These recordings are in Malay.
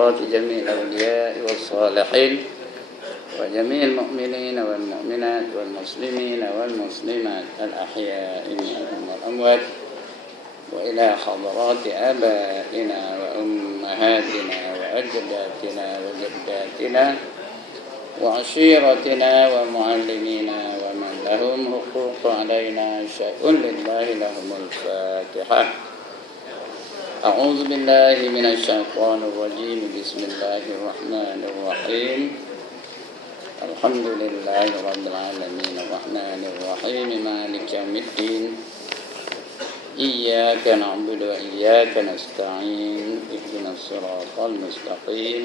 جميع الأولياء والصالحين وجميع المؤمنين والمؤمنات والمسلمين والمسلمات الأحياء منهم والأموات وإلى حضرات آبائنا وأمهاتنا وأجدادنا وجداتنا وعشيرتنا ومعلمينا ومن لهم حقوق علينا شيء لله لهم الفاتحة. أعوذ بالله من الشيطان الرجيم. بسم الله الرحمن الرحيم. الحمد لله رب العالمين الرحمن الرحيم مالك يوم الدين. إياك نعبد وإياك نستعين. اهدنا الصراط المستقيم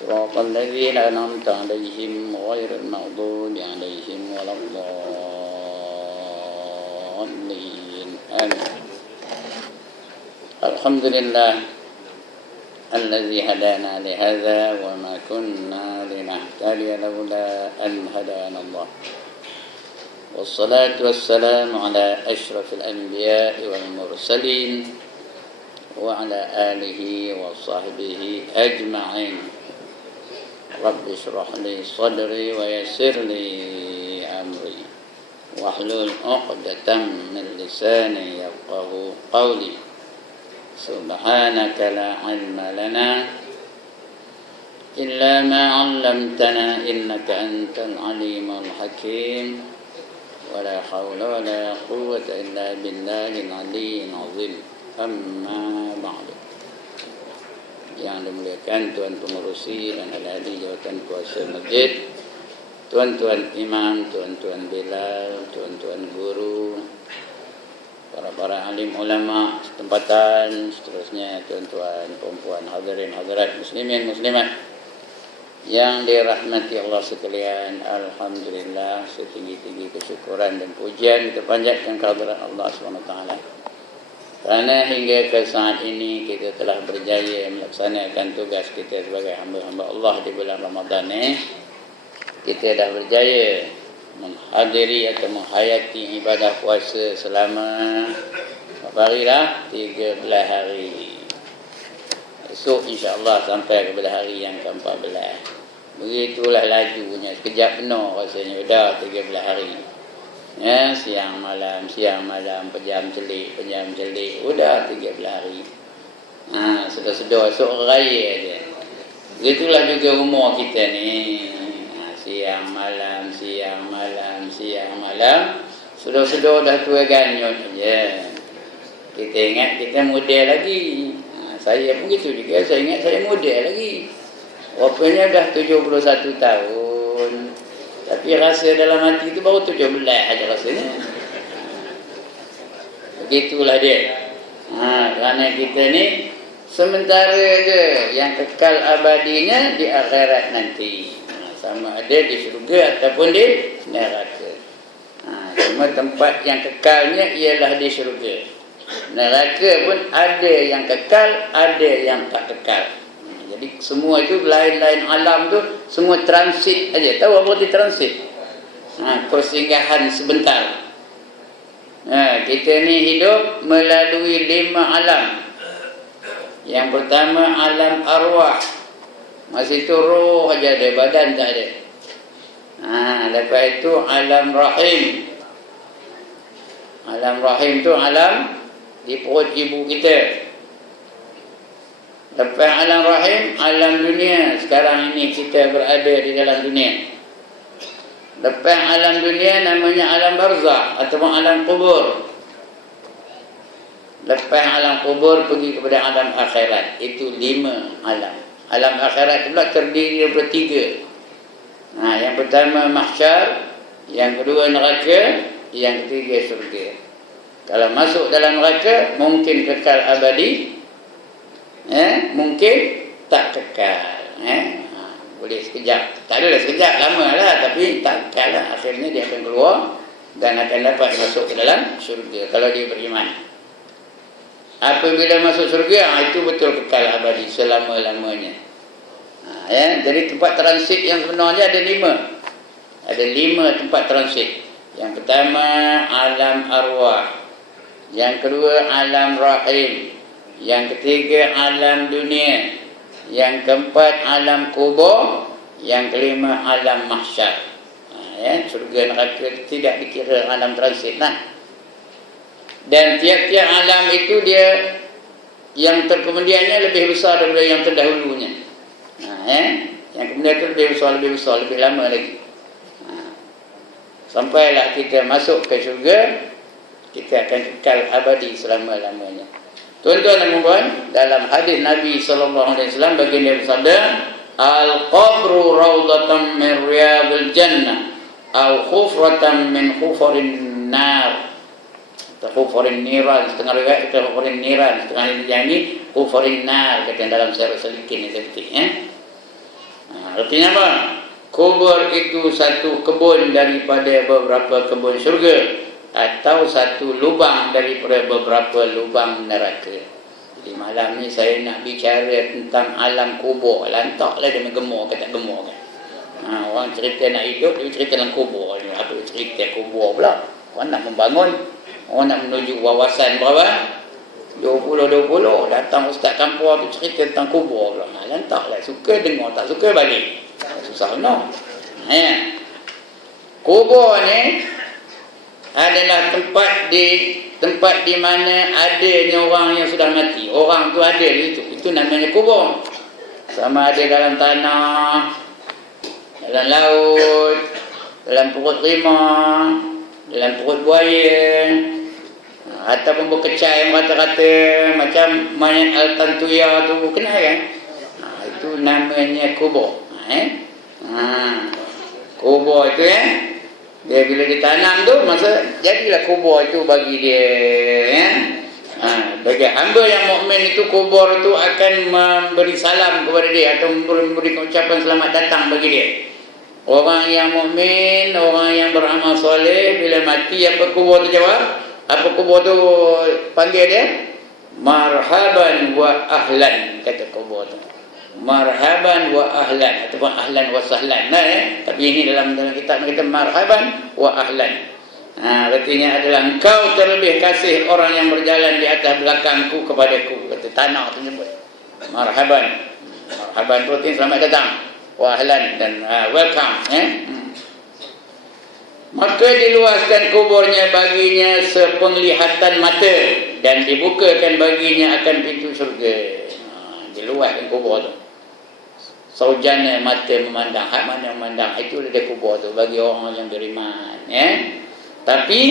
صراط الذين أنعمت عليهم غير المغضوب عليهم ولا الضالين. آمين. الحمد لله الذي هدانا لهذا وما كنا لنهتدي لولا أن هدانا الله. والصلاة والسلام على أشرف الأنبياء والمرسلين وعلى آله وصحبه أجمعين. رب اشرح لي صدري ويسر لي أمري واحلل عقدة من لساني يفقهوا قولي. سبحانك لا علم لنا إلا ما علمتنا إنك أنت العليم الحكيم. ولا حول ولا قوة إلا بالله العلي العظيم. أما بعد. Yang dimuliakan Tuan Pengerusi dan ahli jawatan kuasa masjid, tuan-tuan imam, tuan-tuan bilal, tuan-tuan guru, para alim ulama tempatan, seterusnya tuan-tuan, perempuan, hadirin hadirat muslimin muslimat yang dirahmati Allah sekalian. Alhamdulillah, setinggi-tinggi kesyukuran dan pujian kita panjatkan kehadirat Allah SWT. Kerana hingga ke saat ini kita telah berjaya melaksanakan tugas kita sebagai hamba-hamba Allah di bulan Ramadan ini. Kita dah berjaya menghadiri atau menghayati ibadah puasa selama berapa hari dah? 13 hari. Esok insya-Allah sampai kepada hari yang ke-14. Begitulah lajunya, sekejap penuh rasanya dah 13 hari. Ya, siang malam, pejam celik, udah 13 hari. Sudah esok raya dia. Begitulah juga umur kita ni. Siang malam, sudah dah tua ganyut je. Kita ingat kita muda lagi. Saya pun gitu juga, saya ingat saya muda lagi. Rupanya dah 71 tahun. Tapi rasa dalam hati itu baru 17 aja rasanya. Begitulah dia. Kerana kita ni sementara je, yang kekal abadinya di akhirat nanti. Sama ada di syurga ataupun di neraka. Cuma tempat yang kekalnya ialah di syurga. Neraka pun ada yang kekal, ada yang tak kekal. Jadi semua itu lain-lain alam tu semua transit aja. Tahu apa arti transit? Persinggahan sebentar. Kita ni hidup melalui 5 alam. Yang pertama alam arwah. Masih itu roh aja ada, badan tak ada. Lepas itu alam rahim. Alam rahim tu alam di perut ibu kita. Lepas alam rahim, alam dunia. Sekarang ini kita berada di dalam dunia. Lepas alam dunia namanya alam barzakh ataupun alam kubur. Lepas alam kubur pergi kepada alam akhirat. Itu 5 alam. Alam akhirat pula terdiri daripada 3. Yang pertama mahsyar, yang kedua neraka, yang ketiga syurga. Kalau masuk dalam neraka mungkin kekal abadi, mungkin tak kekal. Boleh sekejap. Tak adalah sekejap, lama lah, tapi tak kekal lah. Akhirnya dia akan keluar dan akan dapat masuk ke dalam syurga kalau dia beriman. Apabila masuk syurga, itu betul kekal abadi selama-lamanya. Jadi tempat transit yang sebenarnya ada 5. Ada 5 tempat transit. Yang pertama alam arwah, yang kedua alam rahim, yang ketiga alam dunia, Yang keempat alam kubur. Yang kelima alam mahsyar. Syurga neraka tidak dikira alam transit lah. Dan tiap-tiap alam itu dia yang terkemudiannya lebih besar daripada yang terdahulunya. Yang kemudian itu lebih besar, lebih lama lagi. Sampailah kita masuk ke syurga, kita akan kekal abadi selama-lamanya. Tuan-tuan dan puan, dalam hadis Nabi SAW baginda bersabda, al-qabru rawdatan min riyadil jannah au khufratan min khufarin nar. Khufarin niran, setengah riwayat kita khufarin niran, setengah yang ini khufarin nar, kata dalam syarah Salikin ni seperti artinya apa? Kubur itu satu kebun daripada beberapa kebun syurga, atau satu lubang daripada beberapa lubang neraka. Jadi malam ni saya nak bicara tentang alam kubur. Lantaklah dia gemuk ke tak gemuk kan. Orang cerita nak hidup, dia cerita dalam kubur. Apa cerita kubur pula? Orang nak membangun, orang nak menuju wawasan berapa? 20-20. Datang ustaz kampung tu cerita tentang kubur pula. Lantaklah, suka dengar, tak suka balik. Susah no. Kubur ni adalah tempat di mana adanya orang yang sudah mati. Orang tu ada di situ. Itu namanya kubur. Sama ada dalam tanah, dalam laut, dalam perut rimau, dalam perut buaya, ataupun berkecai yang rata-rata macam mayat Al-Tantuya tu, kenal kan? Itu namanya kubur. Kubur itu dia bila ditanam tu, masa jadilah kubur itu bagi dia. Bagi hamba yang mukmin itu, kubur itu akan memberi salam kepada dia atau memberi ucapan selamat datang bagi dia. Orang yang mukmin, orang yang beramal soleh, bila mati apa kubur tu jawab? Apa kubur tu panggil dia? Marhaban wa ahlan, kata kubur tu. Marhaban wa ahlan ataupun ahlan wa sahlan. Tapi ini dalam kitab kita marhaban wa ahlan. Artinya adalah engkau terlebih kasih orang yang berjalan di atas belakangku kepadaku, kata tanah tu nyebut. Marhaban. Marhaban tu artinya selamat datang. Wa ahlan dan welcome. Maka diluaskan kuburnya baginya sepenglihatan mata dan dibukakan baginya akan pintu syurga. Diluaskan kubur tu. Saujana mata memandang, hak mana memandang, itulah dia kubur tu bagi orang yang beriman. Tapi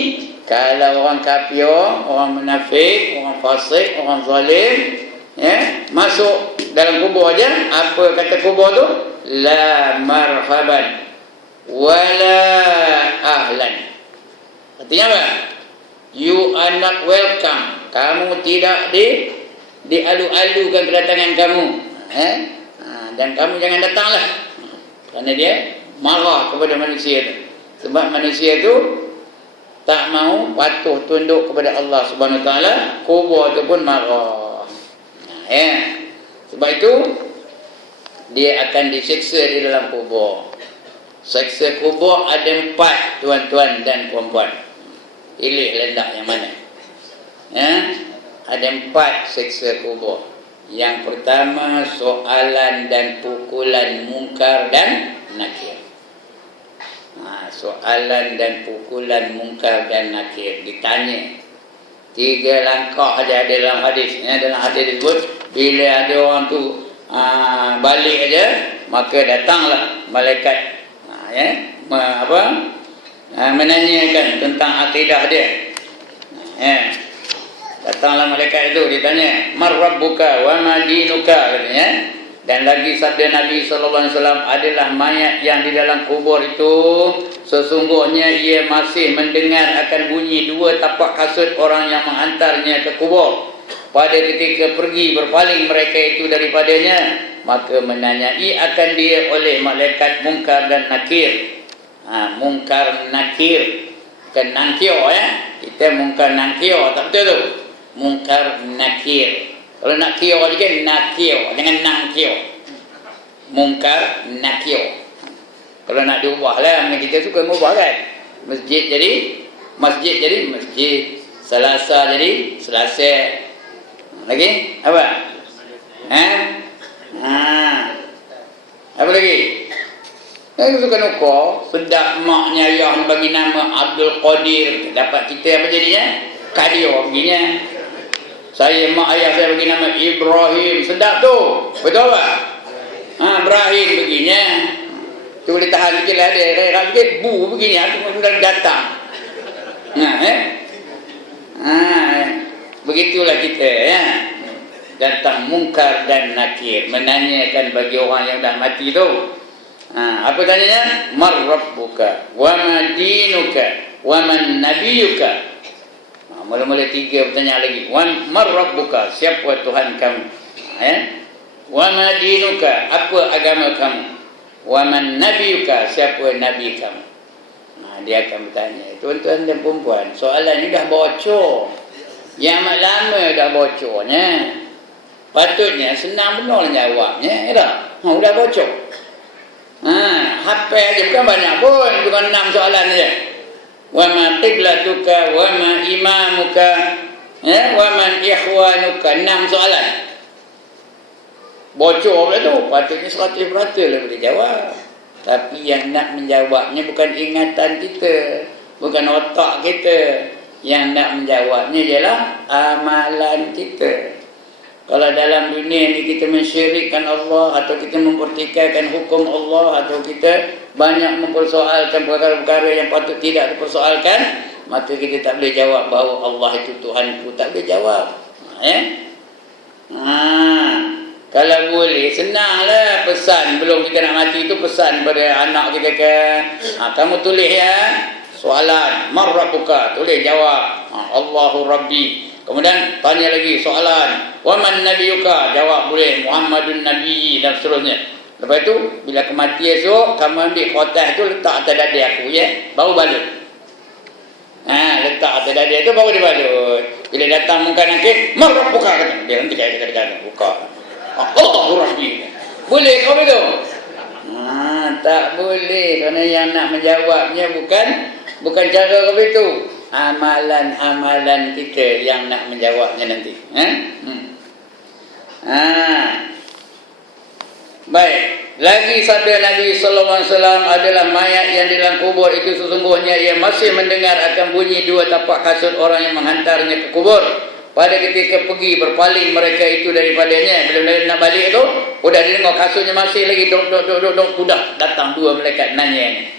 kalau orang kafir, orang munafik, orang fasik, orang zalim, masuk dalam kubur aja, apa kata kubur tu? La marhaban wala ahlan. Artinya apa? You are not welcome. Kamu tidak dialu-alukan kedatangan kamu. Dan kamu jangan datanglah. Kerana dia marah kepada manusia itu. Sebab manusia itu tak mau patuh tunduk kepada Allah Subhanahu Wa Taala, kubur itu pun marah. Sebab itu dia akan disiksa di dalam kubur. Siksa kubur ada 4, tuan-tuan dan puan-puan. Pilih lendak yang mana. Ada 4 siksa kubur. Yang pertama, soalan dan pukulan mungkar dan nakir. Soalan dan pukulan mungkar dan nakir. Ditanya 3 langkah ada dalam hadis. Dalam hadis disebut, bila ada orang tu balik aja, maka datanglah malaikat menanyakan tentang akidah dia. Datanglah malaikat itu, ditanya, "Man rabbuka wa ma dinuka?" katanya. Dan lagi sabda Nabi SAW, adalah mayat yang di dalam kubur itu, sesungguhnya ia masih mendengar akan bunyi 2 tapak kasut orang yang menghantarnya ke kubur. Pada ketika pergi berpaling mereka itu daripadanya, maka menanyai akan dia oleh malaikat mungkar dan nakir. Mungkar nakir, bukan nangkio kita mungkar nangkio, tak betul tu. Mungkar nakir. Kalau nakio juga nakio, jangan nangkio. Mungkar nakio. Kalau nak diubah lah, kita suka mengubah kan. Masjid jadi masjid, Selasa jadi Selasa. Lagi apa? Apa lagi? Yang suka nuko, sedap maknya yang bagi nama Abdul Qadir. Dapat kita apa jadinya? Kadio begini. Saya mak ayah saya bagi nama Ibrahim. Sedap tu. Betul tak? Ibrahim begini. Tu boleh tahan sikit lah dia. Raya sikit, bu begini. Aku sudah datang. Begitulah kita ya. Datang mungkar dan nakir, menanyakan bagi orang yang dah mati tu. Apa tanyanya? Mar rabbuka wa ma dinuka wa man nabiyuka. Mula-mula 3 pertanyaan lagi. Mar rabbuka, siapa Tuhan kamu? Wa ma dinuka, apa agama kamu? Wa man nabiyuka, siapa nabi kamu? Dia akan bertanya. Tuan-tuan dan perempuan, soalan ni dah bocor. Yang amat lama dah bocornya. Patutnya senang benar jawabnya, ya tak? Dah bocor. Hafal aja, bukan banyak pun, bukan 6 soalan saja. Wa ma qiblatuka wa ma imamuka, wa man ikhwanuka, 6 soalan. Bocor pula tu, patutnya 100% lah boleh jawab. Tapi yang nak menjawabnya bukan ingatan kita, bukan otak kita. Yang nak menjawabnya ialah amalan kita. Kalau dalam dunia ni kita mensyirikkan Allah, atau kita mempertikaikan hukum Allah, atau kita banyak mempersoalkan perkara-perkara yang patut tidak dipersoalkan, maka kita tak boleh jawab bahawa Allah itu Tuhanku. Tak boleh jawab. Kalau boleh, senanglah pesan belum kita nak mati itu, pesan pada anak kita kan. Kamu tulis ya soalan, mar rabbuka, tulis jawab. Allahu Rabbi. Kemudian tanya lagi soalan, wa man nabiyuka, jawab boleh, Muhammadun Nabi, dan seterusnya. Lepas tu bila kematian esok, kamu ambil kotak tu letak atas dada aku ya, baru balut. Letak atas dada tu baru dibalut. Bila datang mungkar nakir, mar rabbuka, kata dia nanti kata buka. Allahu Rabbi. Boleh kau begitu? Tak boleh, kerana yang nak menjawabnya bukan cara kau begitu. Amalan-amalan kita yang nak menjawabnya nanti. Baik. Lagi sabda Nabi sallallahu alaihi wasallam adalah mayat yang di dalam kubur itu sesungguhnya ia masih mendengar akan bunyi 2 tapak kasut orang yang menghantarnya ke kubur. Pada ketika pergi berpaling mereka itu daripadanya. Bila nak balik tu, udah dengar kasutnya masih lagi duk, sudah datang 2 malaikat nanya.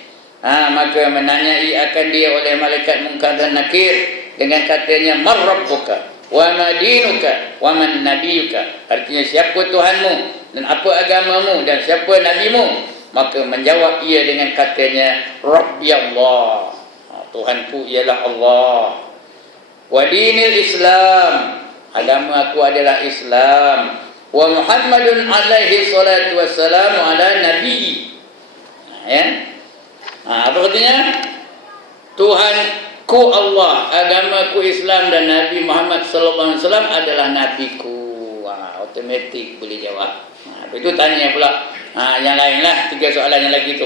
Maka menanyai akan dia oleh malaikat Munkar dan Nakir dengan katanya mar rabbuka wa ma dinuka wa man nabiyuka. Artinya siapa Tuhanmu dan apa agamamu dan siapa nabimu? Maka menjawab ia dengan katanya Rabbi Allah. Tuhanku ialah Allah. Wa dinil Islam, agama aku adalah Islam. Wa Muhammadun alaihi salatu wassalamu ala nabi. Apa katanya? Tuhanku Allah, agamaku Islam, dan Nabi Muhammad sallallahu alaihi wasallam adalah nabiku. Automatik boleh jawab. Itu tanya pula yang lain lah, 3 soalan yang lagi tu.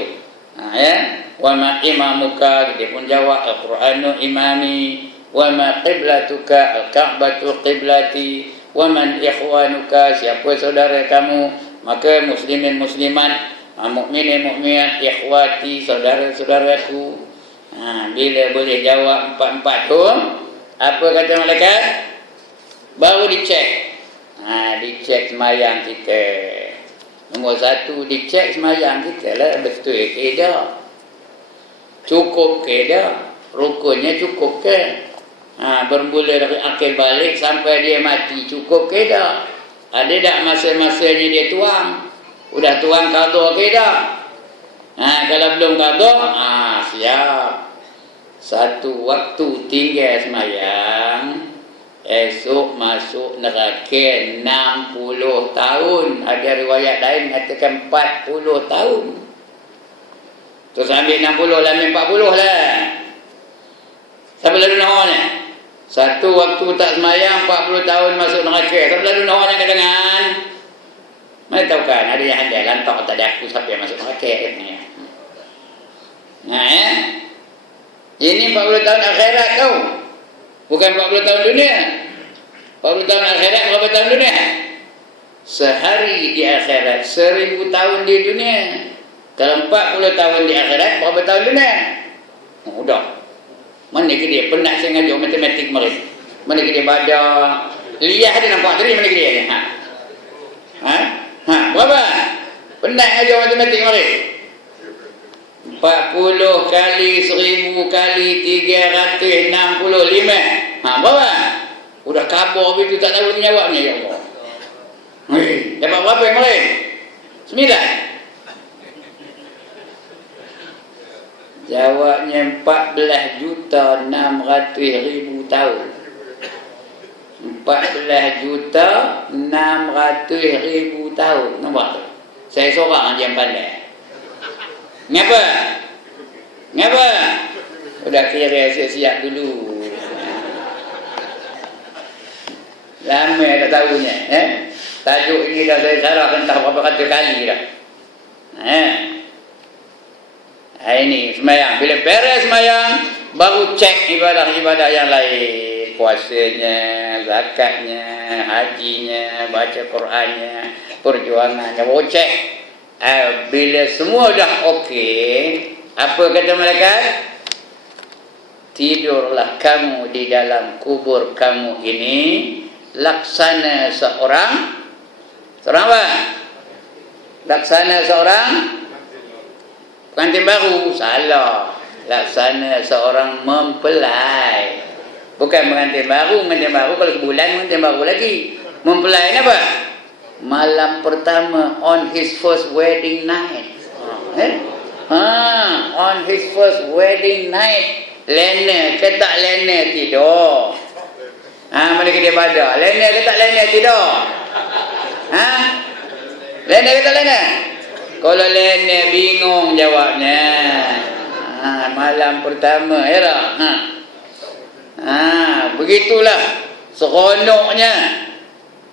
Wa ma imamuka, dia pun jawab Al-Qur'anu imami. Wa ma qiblatuka, al-Ka'batu qiblati. Wa man ikhwanuka, siapa saudara kamu? Maka muslimin muslimat, mukminin mukminat, ikhwati, saudara-saudaraku. Bila boleh jawab 4 tu, apa kata malaikat? Baru dicek. Dicek semayang kita. Nombor 1, dicek semayang kita lah, betul ke tak? Cukup ke tak? Rukunnya cukup ke? Bermula dari akhir balik sampai dia mati, cukup ke tak? Ada tak masa-masanya dia tuang? Udah tuang qada ke tak? Kalau belum qada, siap. Satu waktu tinggal semayang, esok masuk neraka 60 tahun. Ada riwayat lain mengatakan 40 tahun. Terus ambil 60 lah, ambil 40 lah. Siapa lalu nahornya? Satu waktu tak semayang, 40 tahun masuk neraka. Siapa lalu nahornya kat tangan? Mana tahu kan, ada yang handai lantak tak ada aku siapa yang masuk neraka katanya. Ini 40 tahun akhirat kau. Bukan 40 tahun dunia. 40 tahun akhirat, berapa tahun dunia? sehari di akhirat 1000 tahun di dunia. Kalau 40 tahun di akhirat, berapa tahun dunia? Udah. Mana ke dia? Penat saya ngajar matematik mereka. Mana ke dia baca? Lihat dia nampak tadi mana ke dia? Berapa? Penat ngajar matematik mereka. 40 kali 1000 kali 365. Berapa? Udah kabur begitu tak tahu jawabnya ya Allah. Dapat berapa yang lain? 9. Jawabnya 14.600.000 tahun. 14.600.000 tahun. Nampak tu? Saya seorang yang pandai. Ngapa? Ngapa? Udah kira siap dulu. Lama dah tahunya. Tajuk ini dah saya sarah entah berapa kata kali dah. Ini semayang. Bila beres semayang, baru cek ibadah-ibadah yang lain. Puasanya, zakatnya, hajinya, baca Qurannya, perjuangannya. Baru cek. Bila semua dah okey, apa kata malaikat? Tidurlah kamu di dalam kubur kamu ini laksana seorang apa? Laksana seorang pengantin baru. Salah. Laksana seorang mempelai. Bukan pengantin baru. Pengantin baru kalau sebulan pengantin baru lagi. Mempelai ni apa? Malam pertama on his first wedding night. On his first wedding night. Lena ke tak lena tidur? Mana dia baca? Lena ke tak lena tidur? Lena ke tak lena? Kalau lena bingung jawabnya. Malam pertama ya tak? Begitulah seronoknya.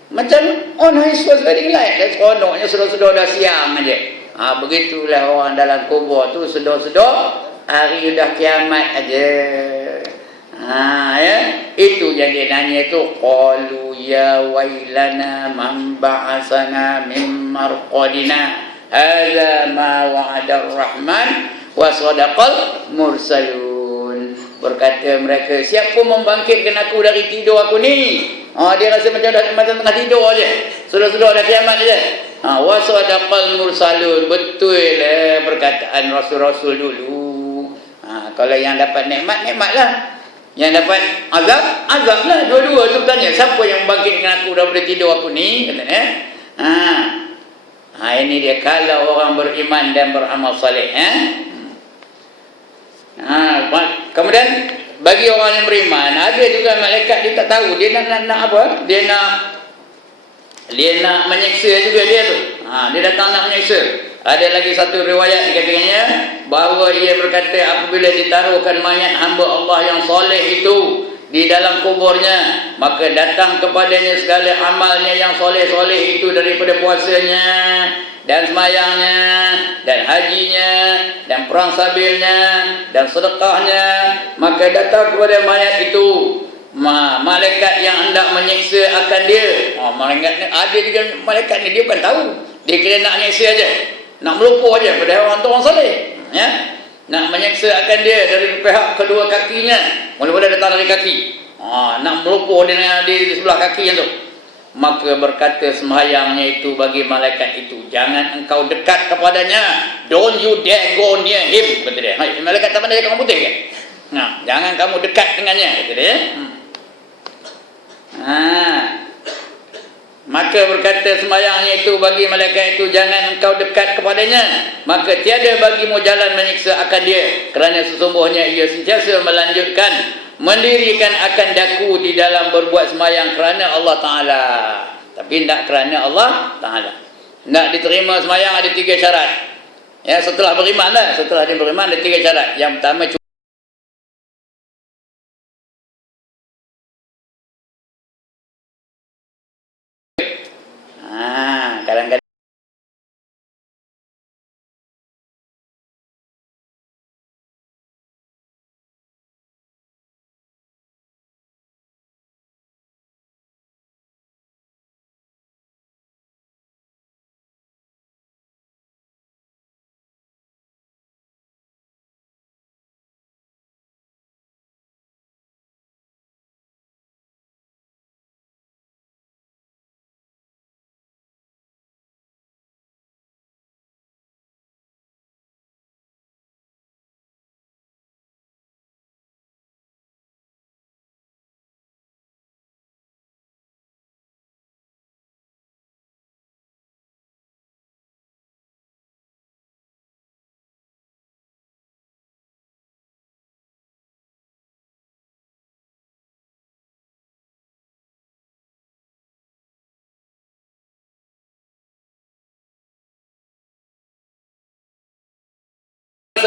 Macam on his first wedding night. Dan seronoknya sedar-sedar dah siang aja. Begitulah orang dalam kubur tu sedar-sedar hari dah kiamat aja. Ya. Itu yang dia nanya tu, qalu ya wailana man ba'asana min marqadina hadza ma wa'ada ar-rahman wa sadaqal mursalun. Berkata mereka, siapa membangkitkan aku dari tidur aku ni? Dia rasa macam tengah tidur aja. Sudah-sudah dah kiamat aja. Wa sadaqal mursalun. Betul lah perkataan rasul-rasul dulu. Kalau yang dapat nikmat, nikmatlah. Yang dapat azab, azablah. Dua-dua tu tanya, siapa yang membangkitkan aku daripada tidur aku ni? Katanya. Ini dia kalau orang beriman dan beramal saleh. Kemudian bagi orang yang beriman, ada juga malaikat dia tak tahu dia nak apa? Dia nak menyiksa juga dia tu. Dia datang nak menyiksa. Ada lagi satu riwayat dikatakannya bahawa ia berkata apabila ditaruhkan mayat hamba Allah yang soleh itu di dalam kuburnya, maka datang kepadanya segala amalnya yang soleh-soleh itu daripada puasanya dan semayangnya dan hajinya dan perang sabilnya dan sedekahnya, maka datang kepada mayat itu malaikat yang hendak menyiksa akan dia. Malaikat ada juga malaikat ni, dia bukan tahu, dia kira nak menyiksa aja, nak melupuh aja pada orang tu orang saleh, ya, nak menyiksa akan dia dari pihak kedua kakinya, mula-mula datang dari kaki, nak melupuh dia di sebelah kakinya tu. Maka berkata sembahyangnya itu bagi malaikat itu, jangan engkau dekat kepadanya, don't you dare go near him, kata dia. Malaikat tak pandai kamu putih kan? Jangan kamu dekat dengannya, kata dia. Maka berkata sembahyangnya itu bagi malaikat itu, jangan engkau dekat kepadanya, maka tiada bagimu jalan menyiksa akan dia, kerana sesungguhnya ia sentiasa melanjutkan mendirikan akan daku di dalam berbuat sembahyang kerana Allah Ta'ala, tapi tidak kerana Allah Ta'ala. Nak diterima sembahyang ada 3 syarat, ya, setelah beriman lah. Setelah dia beriman ada 3 syarat. Yang pertama, kadang-kadang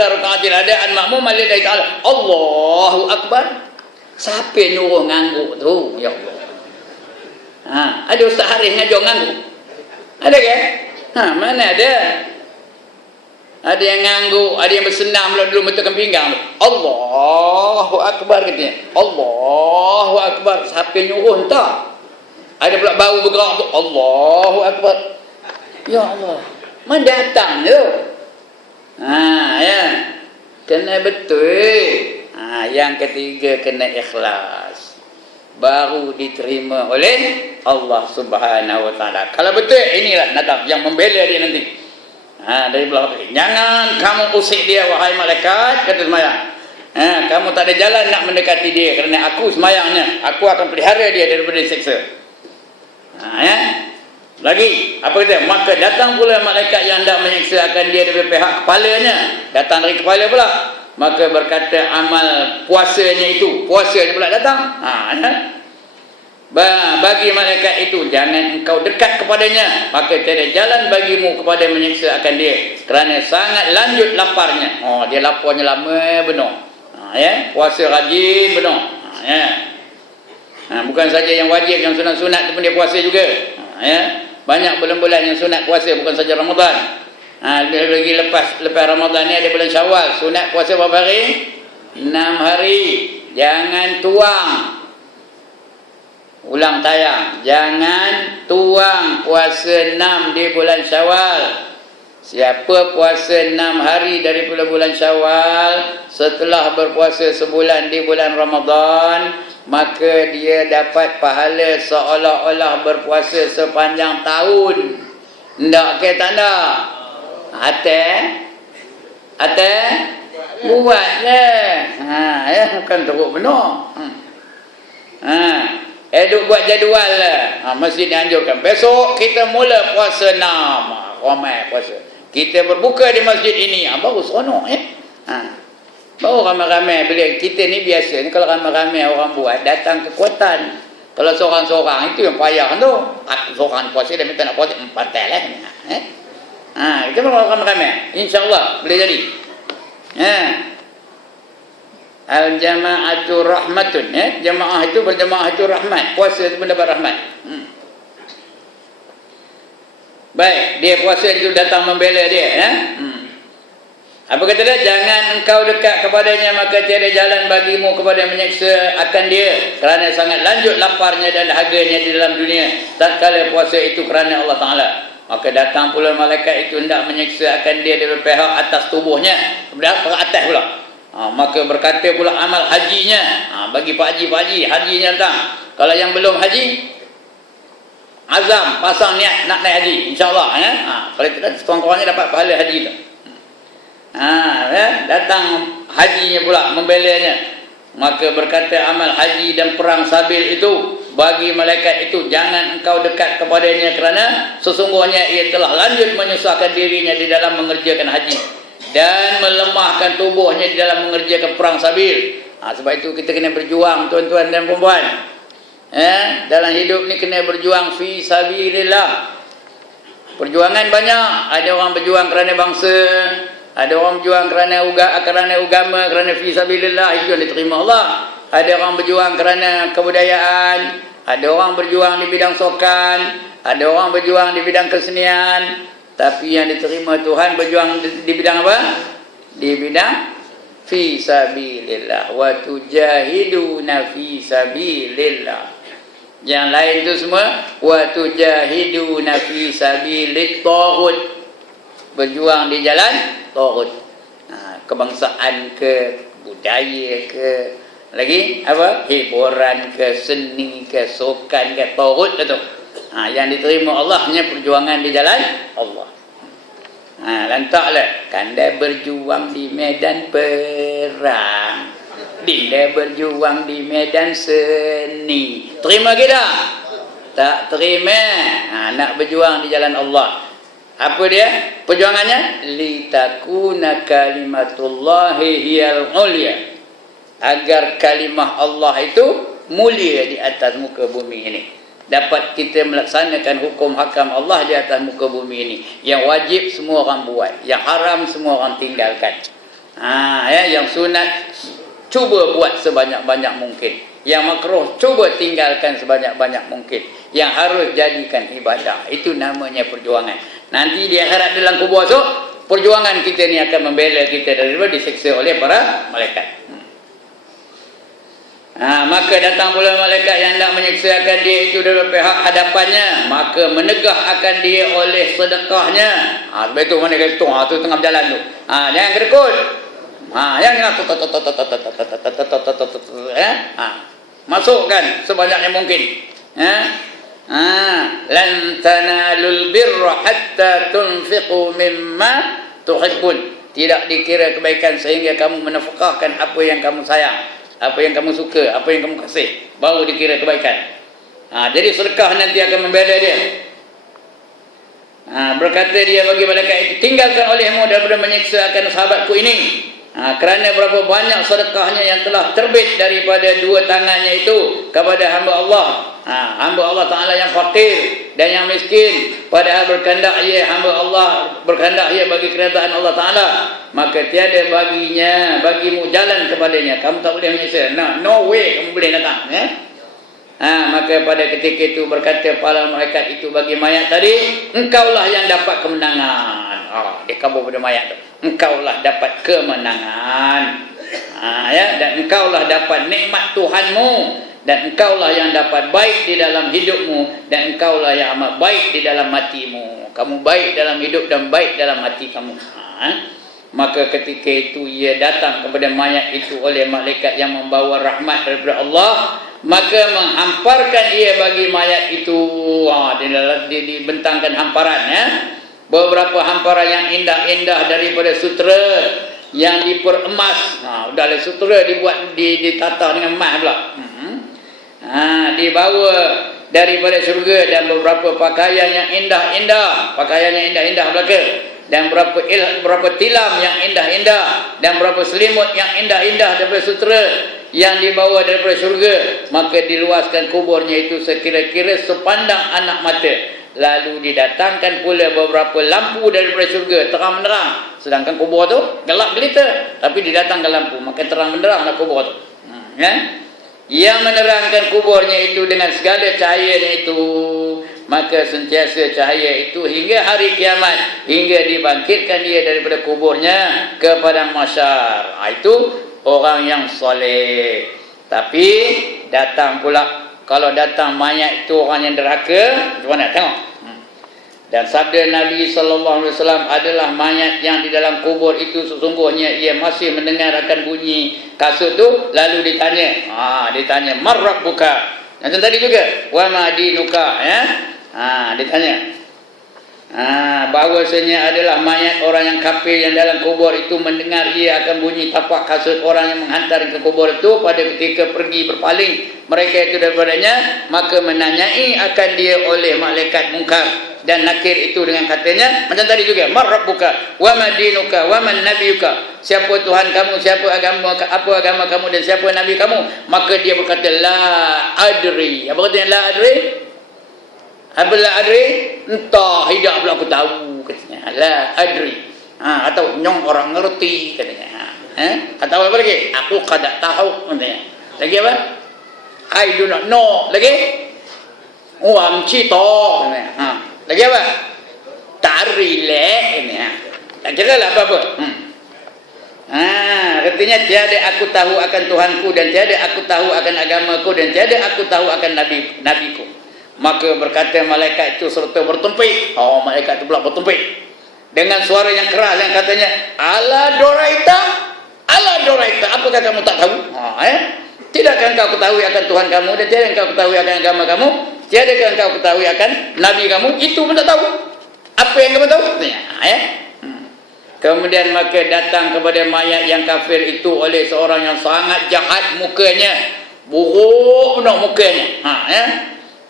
masa rakaatil adaan makmum lillahi ta'ala Allahu akbar. Siapa nyuruh ngangguk tu? Ya Allah. Ada Ustaz Harif ngajar ngangguk? Ada ke? Mana ada? Ada yang ngangguk, ada yang bersenam dulu bentukkan pinggang. Allahu akbar katanya. Allahu akbar. Siapa nyuruh entah? Ada pula bau bergerak tu. Allahu akbar. Ya Allah. Mana datang tu? Ya. Kena betul. Yang ketiga kena ikhlas. Baru diterima oleh Allah Subhanahu Wa Taala. Kalau betul inilah nadab yang membela dia nanti. Dari belakang. Jangan kamu usik dia wahai malaikat kata semayang. Kamu tak ada jalan nak mendekati dia kerana aku semayangnya. Aku akan pelihara dia daripada disiksa. Ya. Lagi apa kata? Maka datang pula malaikat yang hendak menyiksa akan dia daripada pihak kepalanya. Datang dari kepala pula. Maka berkata amal puasanya itu, puasanya pula datang. Bagi malaikat itu jangan engkau dekat kepadanya, maka tiada jalan bagimu kepada menyiksa akan dia kerana sangat lanjut laparnya. Dia laparnya lama benar. Ya, puasa rajin benar. Ya. Bukan saja yang wajib, yang sunat-sunat tu pun dia puasa juga. Ya. Banyak bulan-bulan yang sunat puasa, bukan saja Ramadan. Lagi lepas Ramadan ni ada bulan Syawal. Sunat puasa berapa hari? 6 hari. Jangan tuang. Ulang tayang. Jangan tuang puasa 6 di bulan Syawal. Siapa puasa 6 hari daripada bulan Syawal setelah berpuasa sebulan di bulan Ramadan, maka dia dapat pahala seolah-olah berpuasa sepanjang tahun. Ndak ke tak nak? Ate buatlah. Ya bukan teruk benar. Duk buat jadual lah. Masjid dianjurkan besok kita mula puasa 6. Ramai puasa. Kita berbuka di masjid ini. Baru seronok ya. Baru ramai-ramai. Bila kita ni biasa ni kalau ramai-ramai orang buat datang kekuatan. Kalau seorang-seorang itu yang payah tu. Aku seorang puasa dia minta nak puasa 4 lah. Kita baru ramai-ramai. InsyaAllah boleh jadi. Al-jama'atu rahmatun. Jamaah itu berjamaah itu rahmat. Puasa itu mendapat rahmat. Baik, dia puasa itu datang membela dia. Apa kata dia? Jangan engkau dekat kepadanya, maka tiada jalan bagimu kepada menyiksa akan dia kerana sangat lanjut laparnya dan dahaganya di dalam dunia tatkala puasa itu kerana Allah Ta'ala. Maka datang pula malaikat itu hendak menyiksa akan dia dari pihak atas tubuhnya, ke atas pula. Maka berkata pula amal hajinya. Bagi Pak Haji hajinya datang. Kalau yang belum haji, azam pasang niat nak naik haji, insya-Allah ya. Kalau tidak kawan-kawannya dapat pahala haji tu. Datang hajinya pula membelanya. Maka berkata amal haji dan perang sabil itu bagi malaikat itu jangan engkau dekat kepadanya kerana sesungguhnya ia telah lanjut menyusahkan dirinya di dalam mengerjakan haji dan melemahkan tubuhnya di dalam mengerjakan perang sabil. Sebab itu kita kena berjuang tuan-tuan dan puan-puan. Dalam hidup ni kena berjuang fi sabilillah. Perjuangan banyak. Ada orang berjuang kerana bangsa, ada orang berjuang kerana agama, kerana fi sabilillah, itu yang diterima Allah. Ada orang berjuang kerana kebudayaan, ada orang berjuang di bidang sokan, ada orang berjuang di bidang kesenian. Tapi yang diterima Tuhan berjuang di bidang apa? Di bidang fi sabilillah wa tujahiduna fi sabilillah. Yang lain itu semua wa tujahiduna fi sabilit taghut, berjuang di jalan taghut. Kebangsaan ke, budaya ke, lagi apa? Hiburan ke, seni ke, sokan ke, taghut itu. Yang diterima Allah hanya perjuangan di jalan Allah. Lantaklah kanda berjuang di medan perang, dinda berjuang di medan seni. Terima kita? Tak terima. Nak berjuang di jalan Allah. Apa dia perjuangannya? Litakuna kalimatullahi hiyal ulya, agar kalimah Allah itu mulia di atas muka bumi ini. Dapat kita melaksanakan hukum hakam Allah di atas muka bumi ini. Yang wajib semua orang buat, yang haram semua orang tinggalkan. Yang sunat cuba buat sebanyak-banyak mungkin. Yang makruh cuba tinggalkan sebanyak-banyak mungkin. Yang harus jadikan ibadah. Itu namanya perjuangan. Nanti di akhirat dalam kubur tu, perjuangan kita ni akan membela kita daripada disiksa oleh para malaikat. Maka datang pula malaikat yang nak menyiksa akan dia itu dari pihak hadapannya, maka menegah akan dia oleh sedekahnya. Sebab itu mana kata tu tengah berjalan tu. Jangan kedekut. Jangan masukkan sebanyaknya mungkin. Lan tanalul birra hatta tunfiqu mimma tuhibbun. Tidak dikira kebaikan sehingga kamu menafkahkan apa yang kamu sayang, apa yang kamu suka, apa yang kamu kasih, baru dikira kebaikan. Jadi sedekah nanti akan membela dia. Berkata dia bagi malaikat itu, tinggalkan olehmu daripada menyiksa akan sahabatku ini. Kerana berapa banyak sedekahnya yang telah terbit daripada dua tangannya itu kepada hamba Allah. Hamba Allah Ta'ala yang fakir dan yang miskin, padahal berkehendak ia hamba Allah, berkehendak ia bagi kerajaan Allah Ta'ala, maka tiada bagimu jalan kepadanya. Kamu tak boleh menyiksa. No way kamu boleh datang. Maka pada ketika itu berkata para malaikat itu bagi mayat tadi, engkaulah yang dapat kemenangan. Dia kabur pada mayat tu. Engkaulah dapat kemenangan. Dan engkaulah dapat nikmat Tuhanmu, dan engkaulah yang dapat baik di dalam hidupmu, dan engkaulah yang amat baik di dalam matimu. Kamu baik dalam hidup dan baik dalam mati kamu. Maka ketika itu ia datang kepada mayat itu oleh malaikat yang membawa rahmat daripada Allah, maka menghamparkan ia bagi mayat itu. Dibentangkan hamparan, beberapa hamparan yang indah-indah daripada sutera yang diperemas. Udahlah sutera dibuat ditata dengan emas pula. Dibawa daripada syurga, dan beberapa pakaian yang indah-indah, belaka, dan berapa tilam yang indah-indah, dan berapa selimut yang indah-indah daripada sutera yang dibawa daripada syurga. Maka diluaskan kuburnya itu sekira-kira sepandang anak mata. Lalu didatangkan pula beberapa lampu daripada syurga, terang menerang. Sedangkan kubur tu gelap gelita, tapi didatangkan lampu, maka terang meneranglah kubur tu. Yang menerangkan kuburnya itu dengan segala cahayanya itu. Maka sentiasa cahaya itu hingga hari kiamat, hingga dibangkitkan dia daripada kuburnya ke padang mahsyar. Itu orang yang soleh. Tapi datang pula, kalau datang mayat itu orang yang derhaka, macam mana? Tengok. Dan sabda Nabi SAW adalah mayat yang di dalam kubur itu sesungguhnya ia masih mendengar akan bunyi kasut tu, lalu ditanya. Ditanya, "Man rabbuka?" Macam tadi juga, "Wa ma dinuka?" Ditanya. Bahawasanya adalah mayat orang yang kafir yang dalam kubur itu mendengar ia akan bunyi tapak kasut orang yang menghantar ke kubur itu pada ketika pergi berpaling mereka itu daripadanya, maka menanyai akan dia oleh malaikat mungkar dan nakir itu dengan katanya macam tadi juga, "Man rabbuka wa ma dinuka wa man nabiyuka?" Siapa Tuhan kamu, siapa agama, apa agama kamu, dan siapa nabi kamu? Maka dia berkata, "La adri." Apa katanya la adri? Abla adri, entah, tidak pula aku tahu, katanya. La adri. Atau nyong orang ngerti, katanya. Atau apa lagi? Aku kada tahu, katanya. Lagi apa? I do not know. Lagi? Wang cito, katanya. Lagi apa? Tarile, katanya. Tak kira lah apa-apa. Artinya tiada aku tahu akan Tuhanku, dan tiada aku tahu akan agamaku, dan tiada aku tahu akan nabiku. Maka berkata malaikat itu serta bertempik. Malaikat itu pula bertempik dengan suara yang keras yang katanya, "Ala doraita, ala doraita." Apakah kamu tak tahu? Tidakkah engkau ketahui akan Tuhan kamu, dan tiada engkau ketahui akan agama kamu? Tiadakah engkau ketahui akan nabi kamu? Itu pun tak tahu. Apa yang kamu tahu? Kemudian maka datang kepada mayat yang kafir itu oleh seorang yang sangat jahat mukanya, buruk penuh mukanya,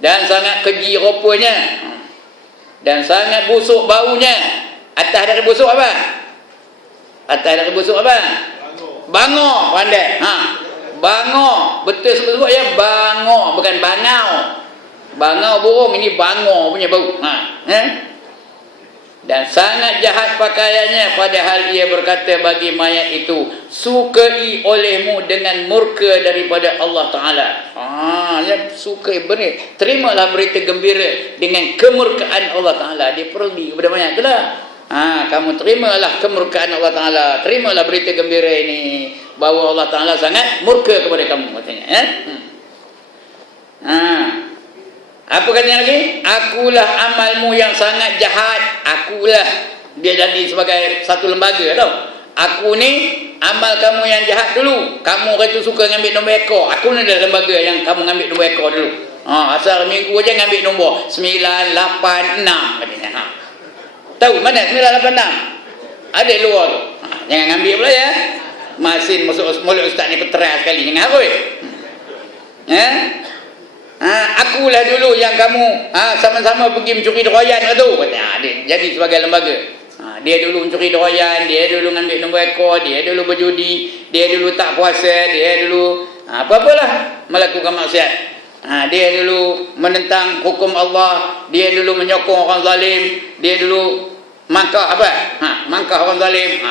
dan sangat keji rupanya, dan sangat busuk baunya. Atas dari busuk apa? Atas dari busuk apa? Bangor, pandai. Bangor, betul sebut ya, bangor, bukan bangau. Bangau burung, ini bangor punya bau. Dan sangat jahat pakaiannya, padahal ia berkata bagi mayat itu, sukai olehmu dengan murka daripada Allah Ta'ala. Yang sukai benar. Terimalah berita gembira dengan kemurkaan Allah Ta'ala. Dia pergi kepada mayat tu lah. Kamu terimalah kemurkaan Allah Ta'ala. Terimalah berita gembira ini, bahawa Allah Ta'ala sangat murka kepada kamu, katanya. Apa katanya lagi? Akulah amalmu yang sangat jahat. Akulah. Dia jadi sebagai satu lembaga tau. Aku ni amal kamu yang jahat dulu. Kamu kata suka ngambil nombor ekor. Aku ni adalah lembaga yang kamu ngambil nombor ekor dulu. Asal minggu aja ngambil nombor 986 katanya. Tahu mana 986? Ada luar tu. Jangan ambil pula ya. Masin masuk mulut ustaz ni keteras sekali. Jangan apa? Akulah dulu yang kamu sama-sama pergi mencuri doyan tu. Jadi sebagai lembaga. Dia dulu mencuri doyan, dia dulu ngambil nombor ekor, dia dulu berjudi, dia dulu tak puasa, dia dulu apa-apalah melakukan maksiat. Dia dulu menentang hukum Allah, dia dulu menyokong orang zalim, dia dulu mangkah apa? Mangkah orang zalim.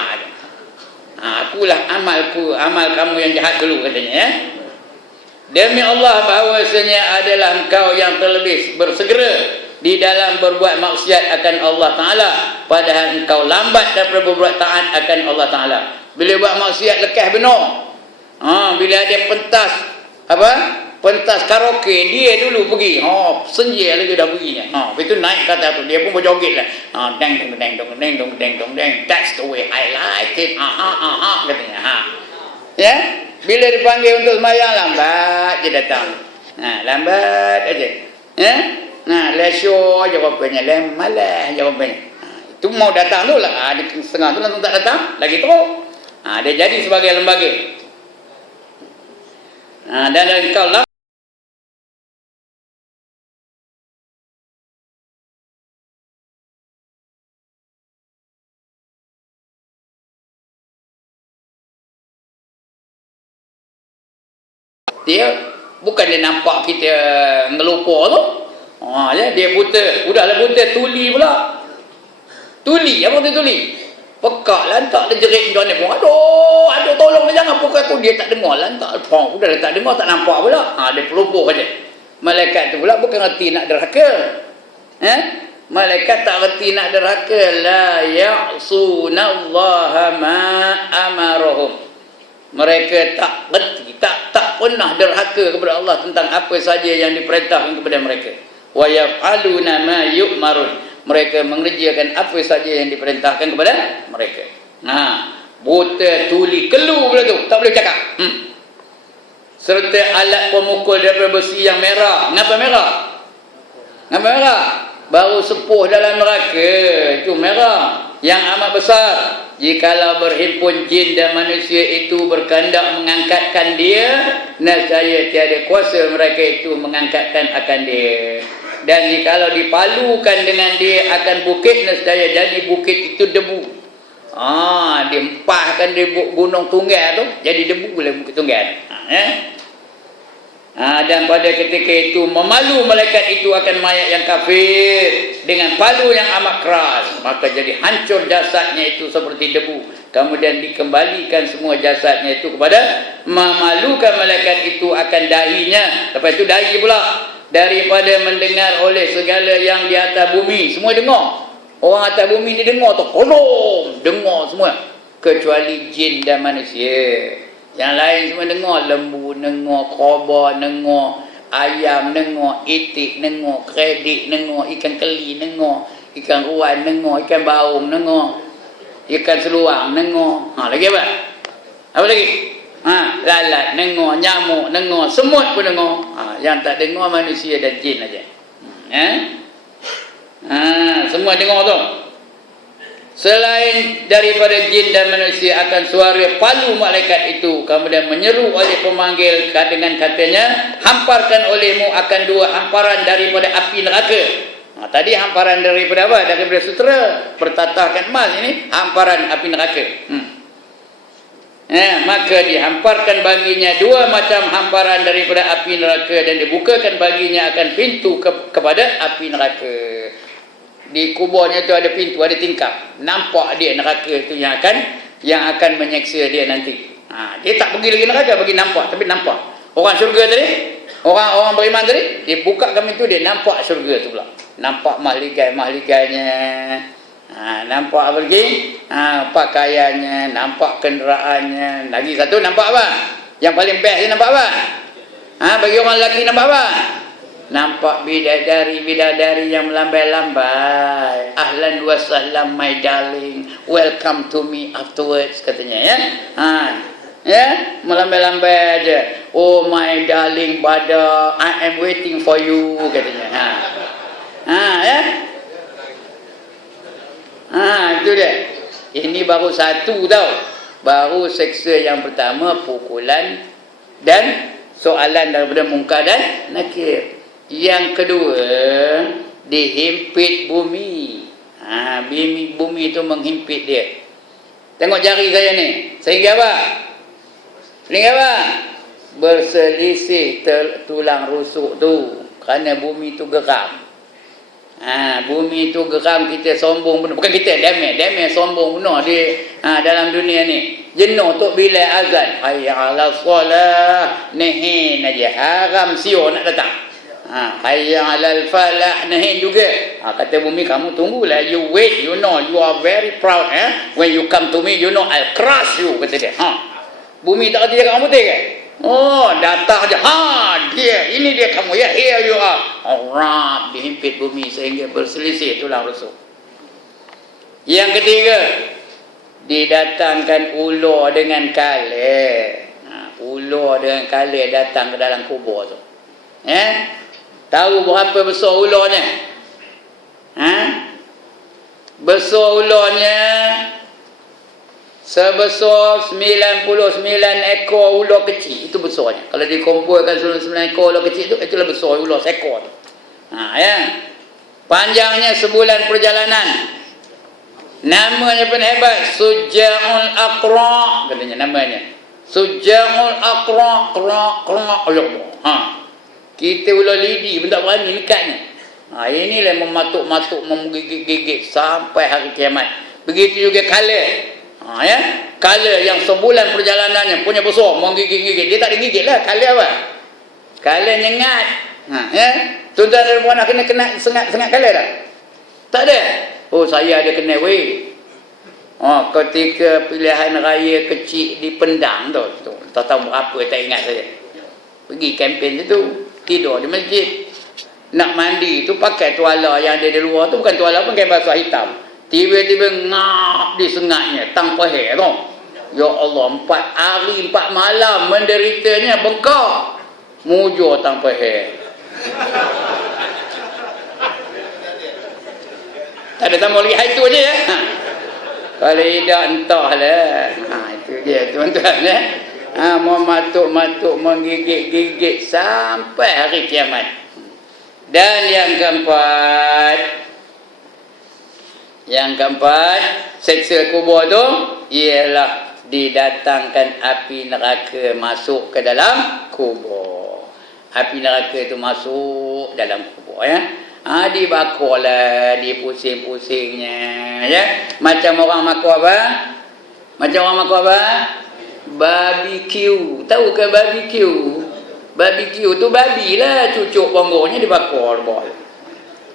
Akulah amal kamu yang jahat dulu, katanya ya. Demi Allah bahawasanya adalah engkau yang terlebih bersegera di dalam berbuat maksiat akan Allah Ta'ala, padahal engkau lambat daripada berbuat taat akan Allah Ta'ala. Bila buat maksiat lekas benar. Bila ada pentas karaoke, dia dulu pergi. Senja lagi dah pergi. Lepas tu naik kata tu, dia pun berjoget lah. Deng dong deng dong deng dong deng dong deng. That's the way I like it. Katanya. Ya. Bila dipanggil untuk sembahyang, lambat je datang. Lambat aja. Lesyo jawapannya, malas jawapannya. Itu mau datang tu lah. Setengah tu langsung tak datang, lagi teruk. Dia jadi sebagai lembaga. Dan engkau lambat. Dia bukan dia nampak kita ngelupur tu. Dia buta. Udahlah buta, tuli pula. Tuli, apa tu tuli? Pekak lantak dia jerit macam mana pun. Aduh tolong dia, jangan pukul aku. Dia tak dengar lantak. Udahlah tak dengar, tak nampak pula. Dia pelupur saja. Malaikat tu pula bukan reti nak derhaka. Malaikat tak reti nak derhaka. La ya'sunallaha ma amarahum. Mereka tak reti, tak pernah derhaka kepada Allah tentang apa saja yang diperintahkan kepada mereka. Wa yaf'aluna ma yu'marun. Mereka mengerjakan apa saja yang diperintahkan kepada mereka. Buta, tuli, kelu pula tu, tak boleh cakap. Serta alat pemukul daripada besi yang merah. Kenapa merah? Kenapa merah? Baru sepuh dalam neraka, itu merah yang amat besar. Jikalau berhimpun jin dan manusia itu berkehendak mengangkatkan dia, nescaya tiada kuasa mereka itu mengangkatkan akan dia. Dan jikalau dipalukan dengan dia akan bukit, nescaya jadi bukit itu debu. Diempahkan di gunung Tunggal tu, jadi debu lah bukit Tunggal. Dan pada ketika itu memalu malaikat itu akan mayat yang kafir dengan palu yang amat keras, maka jadi hancur jasadnya itu seperti debu. Kemudian dikembalikan semua jasadnya itu kepada memalukan malaikat itu akan dahinya. Lepas itu dahi pula daripada mendengar oleh segala yang di atas bumi. Semua dengar. Orang atas bumi ni dengar tu, tolong dengar semua, kecuali jin dan manusia. Yang lain semua dengar. Lembu dengar, kobra dengar, ayam dengar, itik dengar, keredik dengar, ikan keli dengar, ikan ruan dengar, ikan baung dengar, ikan seluang dengar. Lagi apa? Apa lagi? Lalat dengar, nyamuk dengar, semut pun dengar. Yang tak dengar manusia dan jin aja. Semua dengar tu. Selain daripada jin dan manusia akan suara palu malaikat itu, kemudian menyeru oleh pemanggil dengan katanya, hamparkan olehmu akan dua hamparan daripada api neraka. Tadi hamparan daripada apa? Daripada sutera bertatahkan emas, ini hamparan api neraka. Maka dihamparkan baginya dua macam hamparan daripada api neraka, dan dibukakan baginya akan pintu kepada api neraka. di kuburnya tu ada pintu, ada tingkap. Nampak dia neraka tu yang akan menyeksa dia nanti. Dia tak pergi lagi neraka, bagi nampak, tapi nampak. Orang syurga tadi, orang beriman tadi, dia bukakan pintu, dia nampak syurga tu pula. Nampak mahligai-mahligainya. Nampak apa lagi? Pakaiannya, nampak kenderaannya. Lagi satu nampak apa? Yang paling best dia nampak apa? Bagi orang lelaki nampak apa? Nampak bidadari yang melambai-lambai. Ahlan wa sahlan my darling, welcome to me afterwards, katanya ya. Melambai-lambai aja. Oh my darling Badar, I am waiting for you, katanya. Itu dia. Ini baru satu tau. Baru seksa yang pertama, pukulan dan soalan daripada Munkar dan Nakir. Yang kedua, dihimpit bumi. Bumi itu menghimpit dia. Tengok jari saya ni. Sehingga apa? Berselisih tulang rusuk tu. Kerana bumi tu geram. Bumi tu geram, kita sombong penuh. Bukan kita, damai sombong penuh di dalam dunia ni. Jenuh tu bila azan, hayya 'ala solah, nehin aja, haram sio nak datang. Hayya 'alal falah, nehin juga. Kata bumi, kamu tunggulah, you wait, you know, you are very proud, when you come to me, you know, I'll crush you, kata dia. Bumi tak kata dia kamu putih ke? Datang aja. Ini dia kamu ya, here you are. Alright, dihimpit bumi sehingga berselisih tulang rusuk. Yang ketiga, didatangkan ular dengan kala. Ular dengan kala datang ke dalam kubur tu. Tahu berapa besar ularnya? Besar ularnya sebesar 99 ekor ular kecil. Itu besarnya. Kalau dikumpulkan 99 ekor ular kecil tu, itulah besar ular seekor tu. Panjangnya sebulan perjalanan. Namanya pun hebat, Suja'ul Aqra, katanya namanya. Suja'ul Aqra, Allah. Kita ular lidi pun tak berani dekatnya. Inilah mematuk-matuk, menggigit-gigit sampai hari kiamat. Begitu juga kala. Kala yang sebulan perjalanannya punya besar, menggigit-gigit. Dia tak ada gigit lah. Kala apa? Kala nyengat. Tuan-tuan dan puan nak kena sengat kala tak? Tak ada. Saya ada kena weh. Ketika pilihan raya kecil di Pendang tu. Tak tahu berapa, tak ingat saja. Pergi kempen tu, tidur di masjid. Nak mandi tu pakai tuala yang ada di luar tu, bukan tuala pun, kain basah hitam. Tiba-tiba ngap di sengatnya, tanpa hair tu. Ya Allah, 4 hari 4 malam menderitanya, bengkak. Mujur tanpa hair. Tak ada tambah lagi itu aja ya. Kalau tidak entahlah. Itu dia tuan-tuan ya. Mematuk-matuk, menggigit-gigit sampai hari kiamat. Dan yang keempat, seksa kubur tu ialah didatangkan api neraka masuk ke dalam kubur. Api neraka itu masuk dalam kubur ya. Dibakarlah, dipusing-pusingnya ya. Macam orang makan apa? Barbecue. Tahu ke barbecue? Barbecue tu babi lah, cucuk bonggolnya dibakar bol.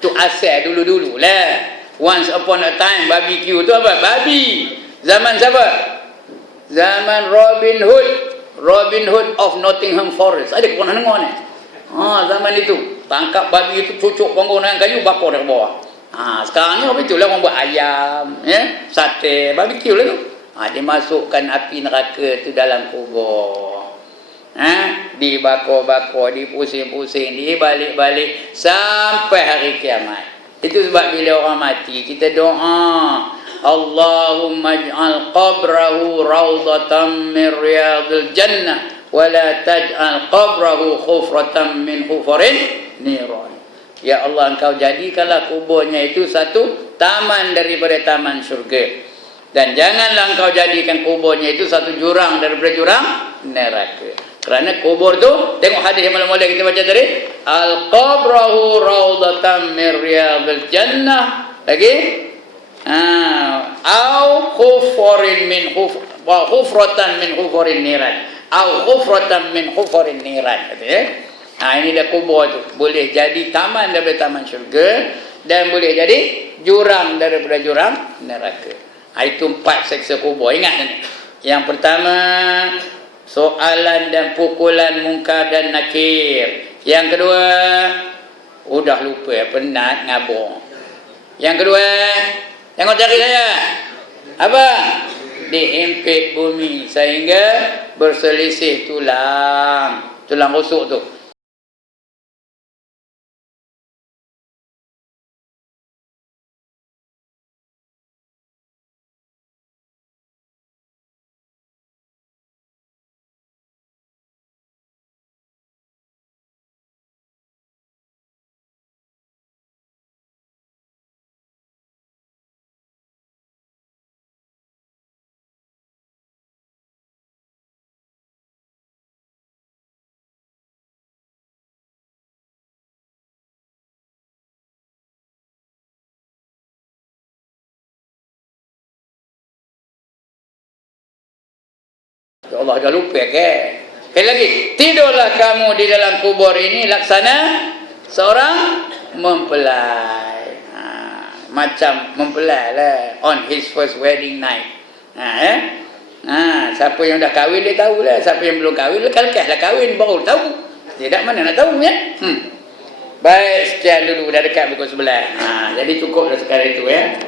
Tu asal dulu-dulu lah. Once upon a time barbecue tu apa? Babi. Zaman siapa? Zaman Robin Hood of Nottingham Forest. Ada pernah dengar ni? Zaman itu tangkap babi itu, cucuk bonggol dengan kayu, bakar dari bawah. Sekarang ni apa itulah orang buat ayam, ya, sate, barbecue lah tu. Dimasukkan api neraka tu dalam kubur. Dibakar-bakar, dipusing-pusing, dibalik-balik sampai hari kiamat. Itu sebab bila orang mati kita doa, Allahumma ij'al qabrahu rawdatan min riyadil jannah wa la taj'al qabrahu khufratan min hufarin niran. Ya Allah, engkau jadikanlah kuburnya itu satu taman daripada taman syurga, dan janganlah engkau jadikan kuburnya itu satu jurang daripada jurang neraka. Kerana kubur tu, tengok hadis yang mula-mula kita baca tadi, al-qabrahu rawdatan min riyadil jannah Lagi? Au khufrin min khufratan min khufrin niran. Au khufratan min khufrin niran. Katanya. Ini dia kubur tu. Boleh jadi taman daripada taman syurga dan boleh jadi jurang daripada jurang neraka. Itu 4 seksa kubur. Ingat ni. Yang pertama, soalan dan pukulan munkar dan nakir. Yang kedua, udah lupa, penat, ngabur. Yang kedua, tengok jari saya. Apa? Dihimpit bumi sehingga berselisih tulang rusuk tu. Ya Allah, dah lupa ke? Sekali lagi, tidurlah kamu di dalam kubur ini laksana seorang mempelai. Macam mempelai lah on his first wedding night. Siapa yang dah kahwin dia tahulah. Siapa yang belum kahwin, lekas-lekaslah kahwin baru tahu. Tidak mana nak tahu ya? Baik, sekian dulu, dah dekat pukul 11. Jadi cukup dah sekarang itu ya.